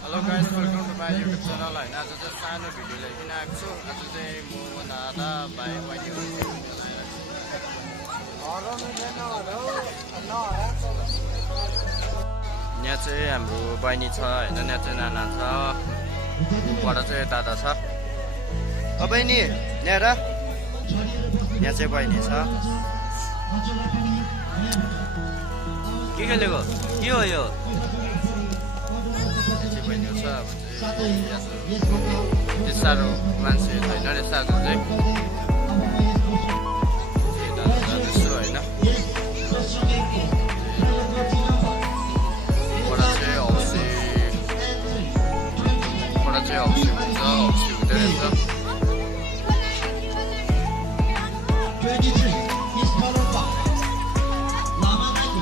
hello guys welcome to my YouTube channel होइन आज चाहिँ सानो भिडियो ल्याइकन आएको छु आज चाहिँ म दादा भाइ बहिनीहरू यहाँ चाहिँ हाम्रो बहिनी छ होइन यहाँ चाहिँ नाना छ ऊबाट चाहिँ दादा छ बहिनी यहाँ र यहाँ चाहिँ बहिनी छ के खेलेको के हो यो त्यति साह्रो मान्छे छैन रे साथमा चाहिँ जाँदैछु होइन बाट चाहिँ औँसी हुन्छ औँसी हुँदै रहेछ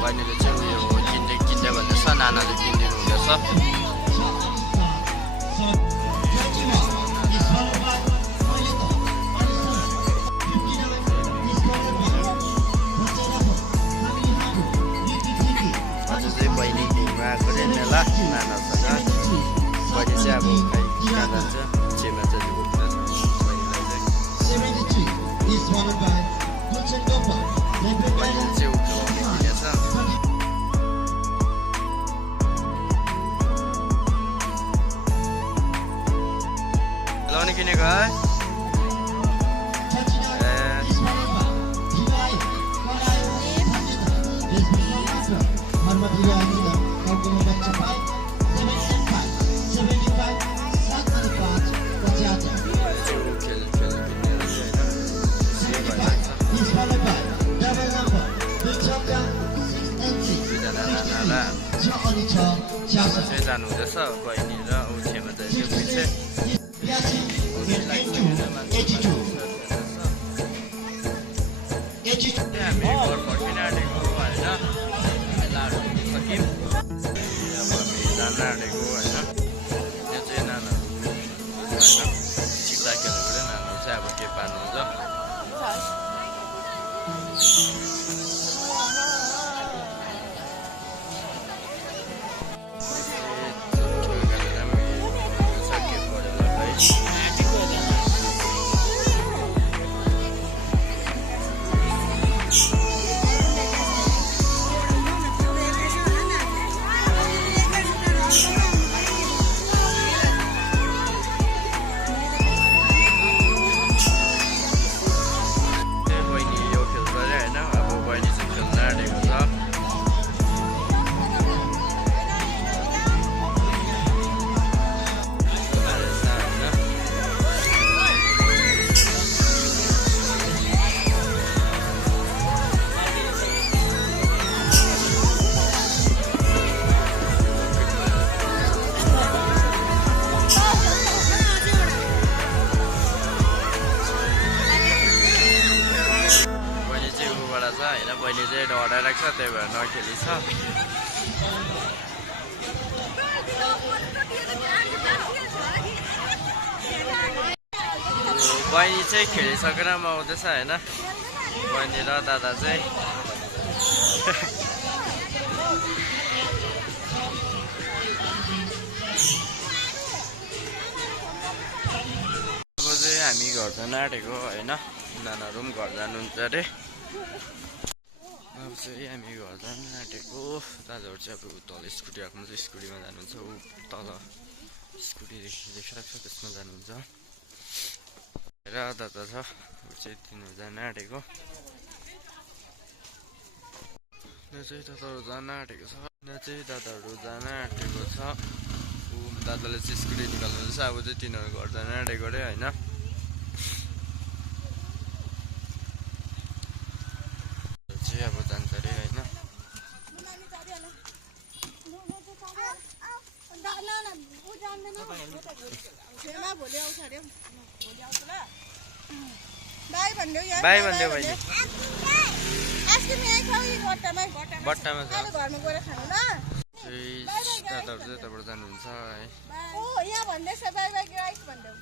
बहिनीले चाहिँ उयो किन्दै भन्दैछ नानाले किनिदिनु हुँदैछ नानासँग बहिनी चाहिँ अब खै कहाँ जान्छ छेमा चाहिँ बहिनीलाई चाहिँ उठाउने किनेछ लाउने किनेको है चाहिँ जानु हुँदैछ बहिनी र उछेमा चाहिँ त्यो पछि हामी घर फर्किन आँटेको होइन लाडु सक्यौँ अब हामी जान आँटेको होइन यो चाहिँ नानाहरू होइन सिक्दा खेलेको नानाहरू चाहिँ अब के पार्नुहुन्छ होइन बहिनी चाहिँ डराइरहेको छ त्यही भएर नखेली छ बहिनी चाहिँ खेलिसकेर म आउँदैछ होइन बहिनी र दादा चाहिँ अब चाहिँ हामी घर जान आँटेको होइन नानाहरू पनि घर जानुहुन्छ अरे अब चाहिँ हामी घर जान आँटेको दादाहरू चाहिँ अब तल स्कुटी आएको चाहिँ स्कुटीमा जानुहुन्छ ऊ तल स्कुटी देखिरहेको छ त्यसमा जानुहुन्छ र दादा छ ऊ चाहिँ तिनीहरू जान आँटेको यहाँ चाहिँ दादाहरू जान आँटेको छ यहाँ चाहिँ दादाहरू जान आँटेको छ ऊ दादाले चाहिँ स्कुटी निकाल्नुहुन्छ अब चाहिँ तिनीहरू घर जान आँटेको अरे होइन अब जान्छ अरे होइन बाई भनिदेऊ बहिनी बट्टामा छ दादाहरू चाहिँ यताबाट जानुहुन्छ है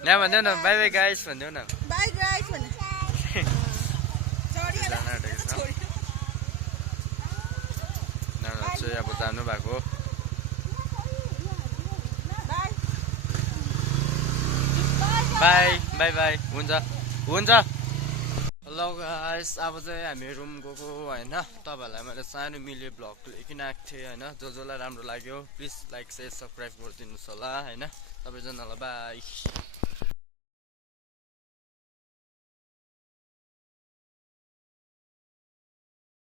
यहाँ भनिदेऊ न बाई बाई गाइस भनिदेऊ न चाहिँ अब जानु भएको बाई बाई बाई हुन्छ हुन्छ हेलो गाइस अब चाहिँ हामी रुम गएको होइन तपाईँहरूलाई मैले सानो मिले भ्लग लेखिन आएको थिएँ होइन जसलाई राम्रो लाग्यो प्लिज लाइक सेयर सब्सक्राइब गरिदिनुहोस् होला होइन सबैजनालाई बाई